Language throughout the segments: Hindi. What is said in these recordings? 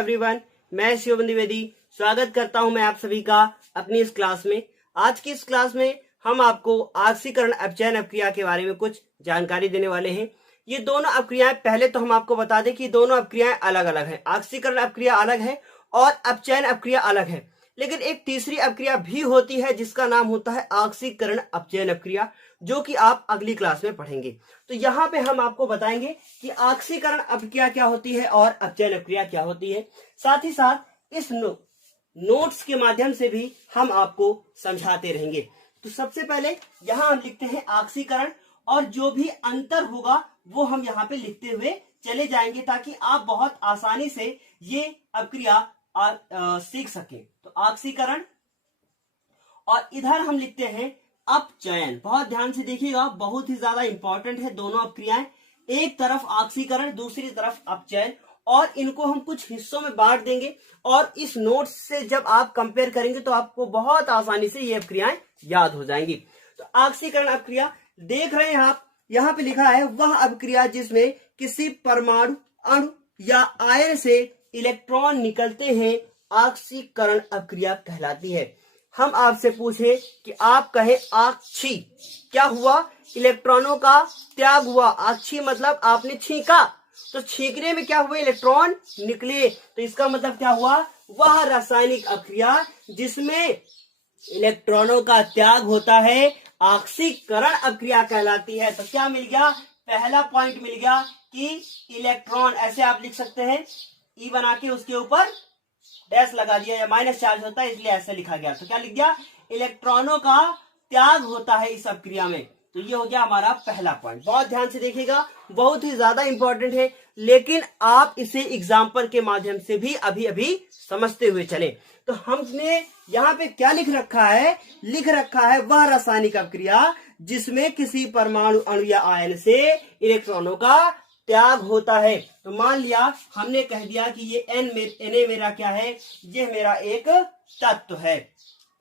एवरीवन, मैं शिवम द्विवेदी स्वागत करता हूं मैं आप सभी का अपनी इस क्लास में। आज की इस क्लास में हम आपको आक्सीकरण अपचयन अपक्रिया के बारे में कुछ जानकारी देने वाले हैं। ये दोनों अपक्रियाएं, पहले तो हम आपको बता दें कि दोनों अपक्रियाएं अलग अलग हैं। आक्सीकरण अपक्रिया अलग है और अपचयन अपक्रिया अलग है, लेकिन एक तीसरी अपक्रिया भी होती है जिसका नाम होता है आक्सीकरण अपचयन अपक्रिया, जो कि आप अगली क्लास में पढ़ेंगे। तो यहाँ पे हम आपको बताएंगे कि आक्सीकरण अपक्रिया क्या होती है और अपचयन अपक्रिया क्या होती है। साथ ही साथ इस नोट्स के माध्यम से भी हम आपको समझाते रहेंगे। तो सबसे पहले यहाँ हम लिखते हैं आक्सीकरण, और जो भी अंतर होगा वो हम यहाँ पे लिखते हुए चले जाएंगे ताकि आप बहुत आसानी से ये अपक्रिया सीख सके। तो आक्सीकरण, और इधर हम लिखते हैं अपचयन। बहुत ध्यान से देखिएगा, बहुत ही ज्यादा इंपॉर्टेंट है दोनों अपक्रियाएं। एक तरफ आक्सीकरण, दूसरी तरफ अपचयन, और इनको हम कुछ हिस्सों में बांट देंगे और इस नोट्स से जब आप कंपेयर करेंगे तो आपको बहुत आसानी से ये अपक्रियाएं याद हो जाएंगी। तो आक्सीकरण अपक्रिया देख रहे हैं आप, यहाँ पे लिखा है वह अपक्रिया जिसमें किसी परमाणु, अणु या आयन से इलेक्ट्रॉन निकलते हैं आक्सीकरण अपक्रिया कहलाती है। हम आपसे पूछे कि आप कहें आक्षी, क्या हुआ? इलेक्ट्रॉनों का त्याग हुआ। आक्षी मतलब आपने छींका, तो छींकने में क्या हुआ? इलेक्ट्रॉन निकले। तो इसका मतलब क्या हुआ? वह रासायनिक अपक्रिया जिसमें इलेक्ट्रॉनों का त्याग होता है आक्सीकरण अपक्रिया कहलाती है। तो क्या मिल गया? पहला पॉइंट मिल गया कि इलेक्ट्रॉन, ऐसे आप लिख सकते हैं ई बना के उसके ऊपर डैश लगा दिया, या माइनस चार्ज होता है इसलिए ऐसे लिखा गया। तो क्या लिख दिया? इलेक्ट्रॉनों का त्याग होता है इस अपक्रिया में। तो ये हो गया हमारा पहला पॉइंट। बहुत ध्यान से देखिएगा, बहुत ही ज्यादा इंपॉर्टेंट है, लेकिन आप इसे एग्जाम्पल के माध्यम से भी अभी अभी समझते हुए चले। तो हमने यहाँ पे क्या लिख रखा है? लिख रखा है वह रासायनिक अपक्रिया जिसमें किसी परमाणु, अणु या आयन से इलेक्ट्रॉनों का त्याग होता है। तो मान लिया हमने कह दिया कि ये Na मेरा क्या है? ये मेरा एक तत्व है,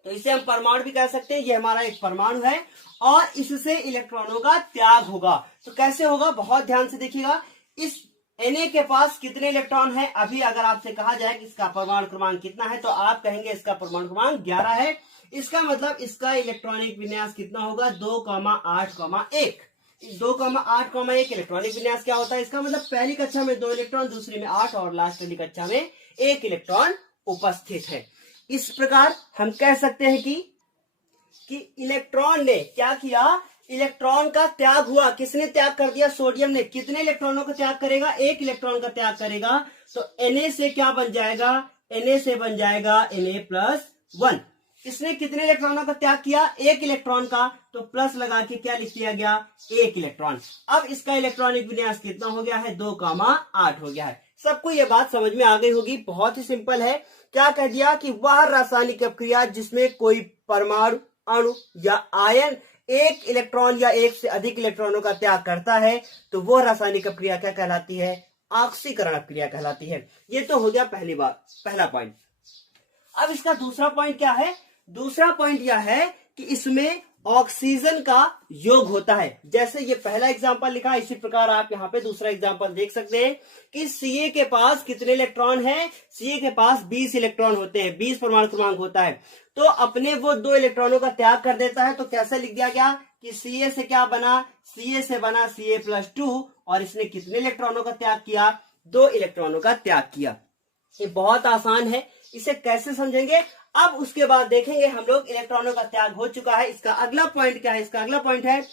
तो इसे हम परमाणु भी कह सकते हैं। ये हमारा एक परमाणु है और इससे इलेक्ट्रॉनों का त्याग होगा। तो कैसे होगा? बहुत ध्यान से देखिएगा। इस Na के पास कितने इलेक्ट्रॉन है? अभी अगर आपसे कहा जाए कि इसका परमाणु क्रमांक कितना है, तो आप कहेंगे इसका परमाणु क्रमांक 11 है। इसका मतलब इसका इलेक्ट्रॉनिक विन्यास कितना होगा? 2,8,1। 2,8,1 इलेक्ट्रॉनिक विन्यास क्या होता है? इसका मतलब पहली कक्षा में 2 इलेक्ट्रॉन, दूसरी में 8 और लास्ट वाली कक्षा में 1 इलेक्ट्रॉन उपस्थित है। इस प्रकार हम कह सकते हैं कि इलेक्ट्रॉन ने क्या किया? इलेक्ट्रॉन का त्याग हुआ। किसने त्याग कर दिया? सोडियम ने। कितने इलेक्ट्रॉनों का त्याग करेगा? 1 इलेक्ट्रॉन का त्याग करेगा। तो Na से क्या बन जाएगा? Na से बन जाएगा Na+1। इसने कितने इलेक्ट्रॉनों का त्याग किया? 1 इलेक्ट्रॉन का। तो प्लस लगा के क्या लिख दिया गया? 1 इलेक्ट्रॉन। अब इसका इलेक्ट्रॉनिक विन्यास कितना हो गया है? 2,8 हो गया है। सबको ये बात समझ में आ गई होगी। बहुत ही सिंपल है। क्या कह दिया कि वह रासायनिक अपक्रिया जिसमें कोई परमाणु, अणु या आयन 1 इलेक्ट्रॉन या 1 से अधिक इलेक्ट्रॉनों का त्याग करता है, तो वह रासायनिक अपक्रिया क्या कहलाती है? आक्सीकरण अपक्रिया कहलाती है। ये तो हो गया पहला पॉइंट। अब इसका दूसरा पॉइंट क्या है? दूसरा पॉइंट यह है कि इसमें ऑक्सीजन का योग होता है। जैसे ये पहला एग्जांपल लिखा, इसी प्रकार आप यहाँ पे दूसरा एग्जांपल देख सकते हैं कि Ca के पास कितने इलेक्ट्रॉन हैं? Ca के पास 20 इलेक्ट्रॉन होते हैं, 20 परमाणु क्रमांक होता है। तो अपने वो 2 इलेक्ट्रॉनों का त्याग कर देता है। तो कैसे लिख दिया गया कि Ca से क्या बना? Ca से बना Ca+2, और इसने कितने इलेक्ट्रॉनों का त्याग किया? 2 इलेक्ट्रॉनों का त्याग किया। ये बहुत आसान है, इसे कैसे समझेंगे? अब उसके बाद देखेंगे हम लोग। इलेक्ट्रॉनों का त्याग हो चुका है। इसका अगला पॉइंट क्या है? इसका अगला पॉइंट है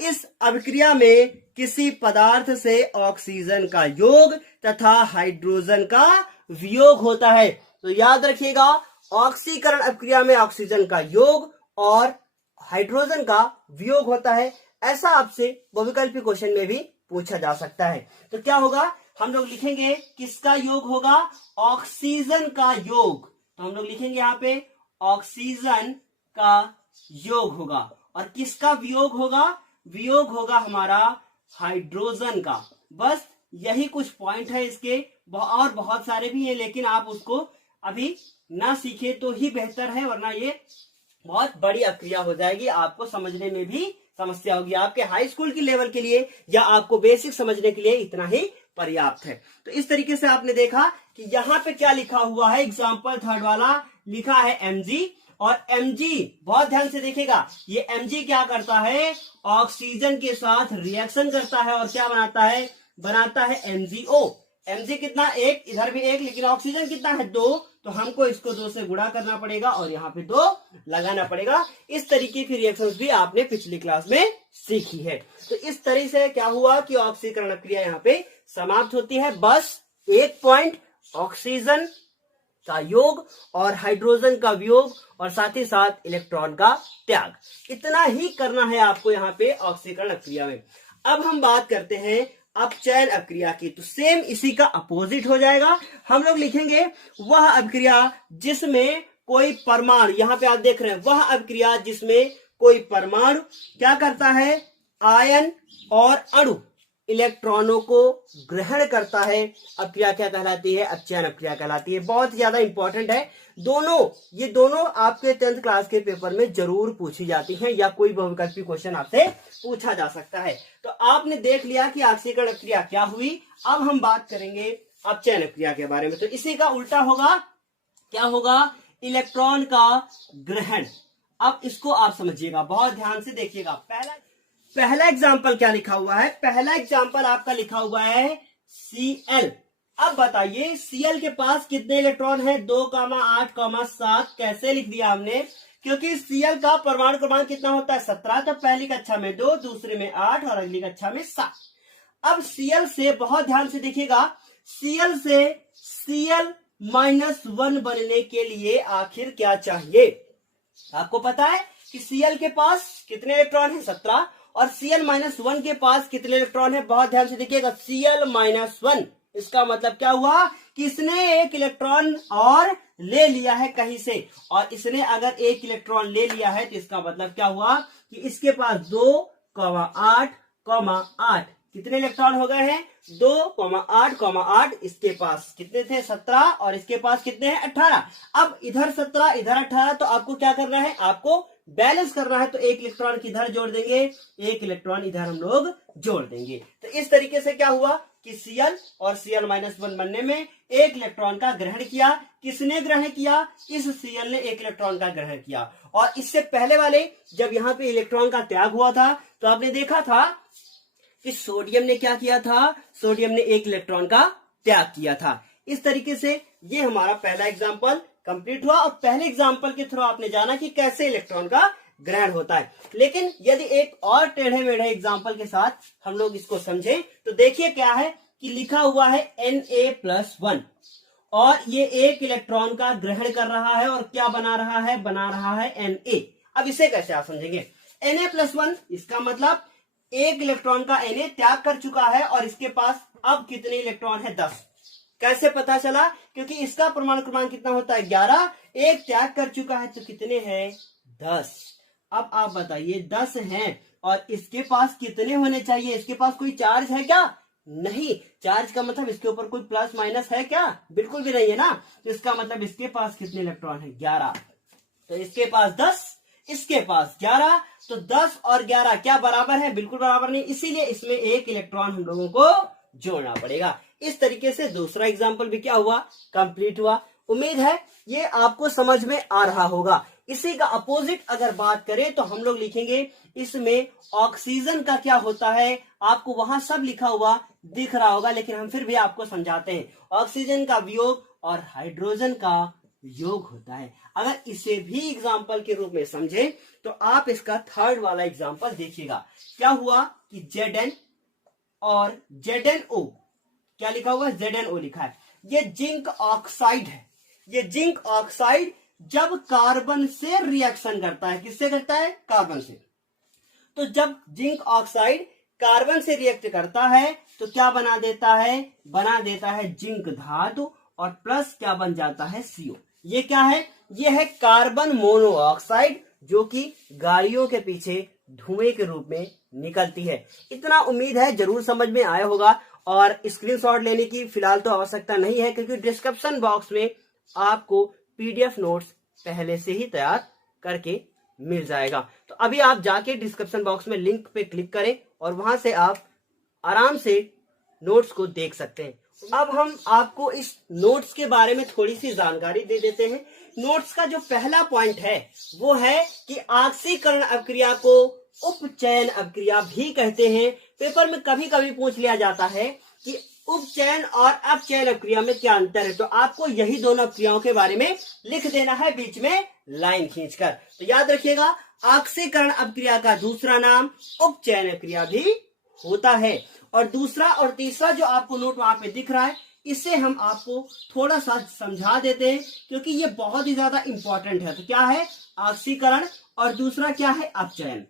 इस अभिक्रिया में किसी पदार्थ से ऑक्सीजन का योग तथा हाइड्रोजन का वियोग होता है। तो याद रखिएगा, ऑक्सीकरण अभिक्रिया में ऑक्सीजन का योग और हाइड्रोजन का वियोग होता है। ऐसा आपसे बहुविकल्पी क्वेश्चन में भी पूछा जा सकता है। तो क्या होगा? हम लोग लिखेंगे किसका योग होगा? ऑक्सीजन का योग। तो हम लोग लिखेंगे यहाँ पे ऑक्सीजन का योग होगा। और किसका वियोग होगा? वियोग होगा हमारा हाइड्रोजन का। बस यही कुछ पॉइंट है इसके, और बहुत सारे भी हैं, लेकिन आप उसको अभी ना सीखे तो ही बेहतर है, वरना ये बहुत बड़ी अक्रिया हो जाएगी, आपको समझने में भी समस्या होगी। आपके हाई स्कूल की लेवल के लिए या आपको बेसिक समझने के लिए इतना ही पर्याप्त है। तो इस तरीके से आपने देखा कि यहाँ पे क्या लिखा हुआ है, एग्जाम्पल थर्ड वाला लिखा है Mg, और Mg बहुत ध्यान से देखिएगा, ये Mg क्या करता है, ऑक्सीजन के साथ रिएक्शन करता है और क्या बनाता है MgO। Mg कितना, एक, इधर भी एक, लेकिन ऑक्सीजन कितना है, 2, तो हमको इसको 2 से गुणा करना पड़ेगा और यहाँ पे 2 लगाना पड़ेगा। इस तरीके की रिएक्शंस भी आपने पिछली क्लास में सीखी है। तो इस तरह से क्या हुआ कि ऑक्सीकरण क्रिया यहाँ पे समाप्त होती है। बस एक पॉइंट, ऑक्सीजन का योग और हाइड्रोजन का वियोग और साथ ही साथ इलेक्ट्रॉन का त्याग, इतना ही करना है आपको यहाँ पे ऑक्सीकरण क्रिया में। अब हम बात करते हैं अपचयन अभिक्रिया की, तो सेम इसी का अपोजिट हो जाएगा। हम लोग लिखेंगे वह अभिक्रिया जिसमें कोई परमाणु, यहाँ पे आप देख रहे हैं, वह अभिक्रिया जिसमें कोई परमाणु क्या करता है, आयन और अणु इलेक्ट्रॉनों को ग्रहण करता है। अभिक्रिया क्या कहलाती है, अपचयन अभिक्रिया कहलाती है। बहुत ज्यादा इंपॉर्टेंट है ये दोनों आपके 10th क्लास के पेपर में जरूर पूछी जाती हैं, या कोई बहुविकल्पी क्वेश्चन आपसे पूछा जा सकता है। तो आपने देख लिया कि ऑक्सीकरण अभिक्रिया क्या हुई। अब हम बात करेंगे अपचयन अभिक्रिया के बारे में। तो इसी का उल्टा होगा, क्या होगा, इलेक्ट्रॉन का ग्रहण। अब इसको आप समझिएगा, बहुत ध्यान से देखिएगा। पहला एग्जाम्पल क्या लिखा हुआ है, पहला एग्जाम्पल आपका लिखा हुआ है Cl। अब बताइए Cl के पास कितने इलेक्ट्रॉन है, 2, 8, 7। कैसे लिख दिया हमने, क्योंकि Cl का परमाणु क्रमांक कितना होता है, 17। तो पहली कक्षा में 2, दूसरे में 8 और अगली कक्षा में 7। अब Cl से बहुत ध्यान से देखिएगा, Cl से Cl-1 बनने के लिए आखिर क्या चाहिए। आपको पता है कि Cl के पास कितने इलेक्ट्रॉन है, 17, और Cl-1 के पास कितने इलेक्ट्रॉन है, बहुत ध्यान से देखिएगा, Cl-1। इसका मतलब क्या हुआ कि इसने एक इलेक्ट्रॉन और ले लिया है कहीं से, और इसने अगर एक इलेक्ट्रॉन ले लिया है तो इसका मतलब क्या हुआ कि इसके पास 2, 8, 8 कितने इलेक्ट्रॉन हो गए हैं, 2, 8, 8। इसके पास कितने थे, 17, और इसके पास कितने हैं, 18। अब इधर 17 इधर 18, तो आपको क्या करना है, आपको बैलेंस करना है। तो एक इलेक्ट्रॉन किधर जोड़ देंगे, एक इलेक्ट्रॉन इधर हम लोग जोड़ देंगे। तो इस तरीके से क्या हुआ कि Cl और Cl-1 बनने में एक इलेक्ट्रॉन का ग्रहण किया। किसने ग्रहण किया, इस Cl ने एक इलेक्ट्रॉन का ग्रहण किया। और इससे पहले वाले जब यहाँ पे इलेक्ट्रॉन का त्याग हुआ था, तो आपने देखा था कि सोडियम ने क्या किया था, सोडियम ने एक इलेक्ट्रॉन का त्याग किया था। इस तरीके से ये हमारा पहला एग्जाम्पल कंप्लीट हुआ, और पहले एग्जाम्पल के थ्रू आपने जाना कि कैसे इलेक्ट्रॉन का ग्रहण होता है। लेकिन यदि एक और टेढ़े मेढ़े एग्जाम्पल के साथ हम लोग इसको समझें, तो देखिए क्या है कि लिखा हुआ है Na+1, और ये एक इलेक्ट्रॉन का ग्रहण कर रहा है और क्या बना रहा है Na। अब इसे कैसे आप समझेंगे, Na+1, इसका मतलब एक इलेक्ट्रॉन का Na त्याग कर चुका है, और इसके पास अब कितने इलेक्ट्रॉन है, 10। कैसे पता चला, क्योंकि इसका परमाणु क्रमांक कितना होता है, 11, एक त्याग कर चुका है तो कितने हैं, 10। अब आप बताइए 10 हैं, और इसके पास कितने होने चाहिए, इसके पास कोई चार्ज है क्या, नहीं। चार्ज का मतलब इसके ऊपर कोई प्लस माइनस है क्या, बिल्कुल भी नहीं है ना। तो इसका मतलब इसके पास कितने इलेक्ट्रॉन है, 11। तो इसके पास 10, इसके पास 11, तो 10 और 11 क्या बराबर है, बिल्कुल बराबर नहीं। इसीलिए इसमें एक इलेक्ट्रॉन हम लोगों को जोड़ना पड़ेगा। इस तरीके से दूसरा एग्जाम्पल भी क्या हुआ, कंप्लीट हुआ। उम्मीद है ये आपको समझ में आ रहा होगा। इसी का अपोजिट अगर बात करें तो हम लोग लिखेंगे, इसमें ऑक्सीजन का क्या होता है, आपको वहां सब लिखा हुआ दिख रहा होगा, लेकिन हम फिर भी आपको समझाते हैं। ऑक्सीजन का वियोग और हाइड्रोजन का योग होता है। अगर इसे भी एग्जाम्पल के रूप में समझे तो आप इसका थर्ड वाला एग्जाम्पल देखिएगा। क्या हुआ कि Zn और ZnO, क्या लिखा हुआ है, ZnO लिखा है। ये जिंक ऑक्साइड है। ये जिंक ऑक्साइड जब कार्बन से रिएक्शन करता है, किससे करता है, कार्बन से। तो जब जिंक ऑक्साइड कार्बन से रिएक्ट करता है तो क्या बना देता है जिंक धातु, और प्लस क्या बन जाता है, CO। ये क्या है, ये है कार्बन मोनोऑक्साइड, जो कि गाड़ियों के पीछे धुएं के रूप में निकलती है। इतना उम्मीद है जरूर समझ में आया होगा, और स्क्रीनशॉट लेने की फिलहाल तो आवश्यकता नहीं है, क्योंकि डिस्क्रिप्शन बॉक्स में आपको PDF नोट्स पहले से ही तैयार करके मिल जाएगा। तो अभी आप जाके डिस्क्रिप्शन बॉक्स में लिंक पे क्लिक करें और वहां से आप आराम से नोट्स को देख सकते हैं। अब हम आपको इस नोट्स के बारे में थोड़ी सी जानकारी दे देते हैं। नोट्स का जो पहला पॉइंट है वो है कि आक्सीकरण अपक्रिया को उपचयन अपक्रिया भी कहते हैं। पेपर में कभी कभी पूछ लिया जाता है कि उपचयन और अपचयन अपक्रिया में क्या अंतर है, तो आपको यही दोनों अपक्रियाओं के बारे में लिख देना है बीच में लाइन खींचकर। तो याद रखिएगा, आक्सीकरण अपक्रिया का दूसरा नाम उपचयन अपक्रिया भी होता है। और दूसरा और तीसरा जो आपको नोट वहां पे दिख रहा है, इसे हम आपको थोड़ा सा समझा देते हैं क्योंकि ये बहुत ही ज्यादा इंपॉर्टेंट है। तो क्या है आक्सीकरण और दूसरा क्या है अपचयन।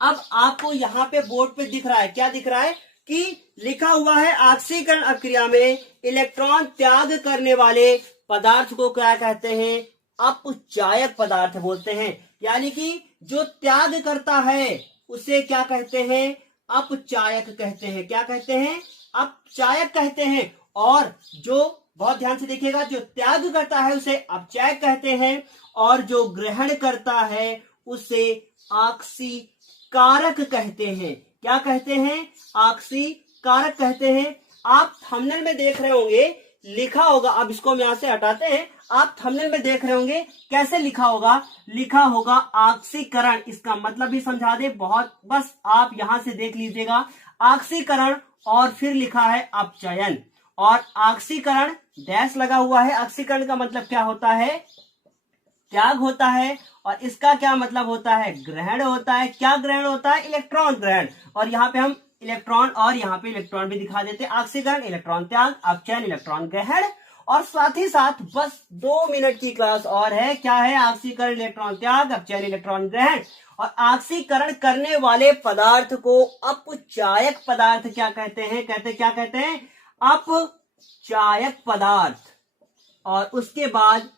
अब आपको यहाँ पे बोर्ड पे दिख रहा है, क्या दिख रहा है कि लिखा हुआ है आक्सीकरण अपक्रिया में इलेक्ट्रॉन त्याग करने वाले पदार्थ को क्या कहते हैं, अपचायक पदार्थ बोलते हैं। यानी कि जो त्याग करता है उसे क्या कहते हैं, अपचायक कहते हैं। क्या कहते हैं, अपचायक कहते हैं। और जो बहुत ध्यान से देखिएगा, जो त्याग करता है उसे अपचायक कहते हैं और जो ग्रहण करता है उसे आक्सीकारक कहते हैं। क्या कहते हैं, आक्सीकारक कहते हैं। आप थंबनेल में देख रहे होंगे लिखा होगा, अब इसको हम यहां से हटाते हैं, आप थंबनेल में देख रहे होंगे कैसे लिखा होगा, लिखा होगा आक्सीकरण। इसका मतलब भी समझा दे, बहुत बस आप यहां से देख लीजिएगा, आक्सीकरण और फिर लिखा है अपचयन। और आक्सीकरण डैश लगा हुआ है। आक्सीकरण का मतलब क्या होता है, त्याग होता है। और इसका क्या मतलब होता है, ग्रहण होता है। क्या ग्रहण होता है, इलेक्ट्रॉन ग्रहण। और यहाँ पे हम इलेक्ट्रॉन और यहाँ पे इलेक्ट्रॉन भी दिखा देते हैं। आक्सीकरण इलेक्ट्रॉन त्याग, अपचयन इलेक्ट्रॉन ग्रहण। और साथ ही साथ बस 2 मिनट की क्लास और है। क्या है, आक्सीकरण इलेक्ट्रॉन त्याग, अपचयन इलेक्ट्रॉन ग्रहण। और आक्सीकरण करने वाले पदार्थ को अपचायक पदार्थ क्या कहते हैं, क्या कहते हैं, अपचायक पदार्थ। और उसके बाद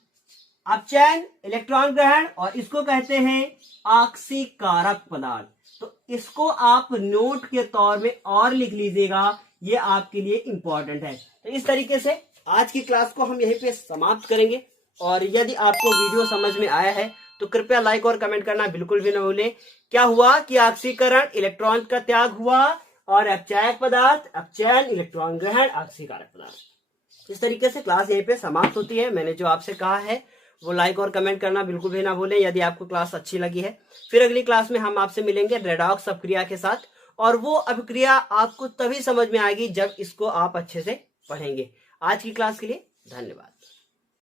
अपचयन इलेक्ट्रॉन ग्रहण और इसको कहते हैं आक्सीकारक पदार्थ। तो इसको आप नोट के तौर में और लिख लीजिएगा, ये आपके लिए इंपॉर्टेंट है। तो इस तरीके से आज की क्लास को हम यहीं पे समाप्त करेंगे। और यदि आपको वीडियो समझ में आया है तो कृपया लाइक और कमेंट करना बिल्कुल भी न भूलें। क्या हुआ कि आक्सीकरण इलेक्ट्रॉन का त्याग हुआ और अपचायक पदार्थ, अपचयन इलेक्ट्रॉन ग्रहण, आक्सीकारक पदार्थ। इस तरीके से क्लास यहीं पे समाप्त होती है। मैंने जो आपसे कहा है वो लाइक और कमेंट करना बिल्कुल भी ना भूलें यदि आपको क्लास अच्छी लगी है। फिर अगली क्लास में हम आपसे मिलेंगे रेडॉक्स अपक्रिया के साथ, और वो अपक्रिया आपको तभी समझ में आएगी जब इसको आप अच्छे से पढ़ेंगे। आज की क्लास के लिए धन्यवाद।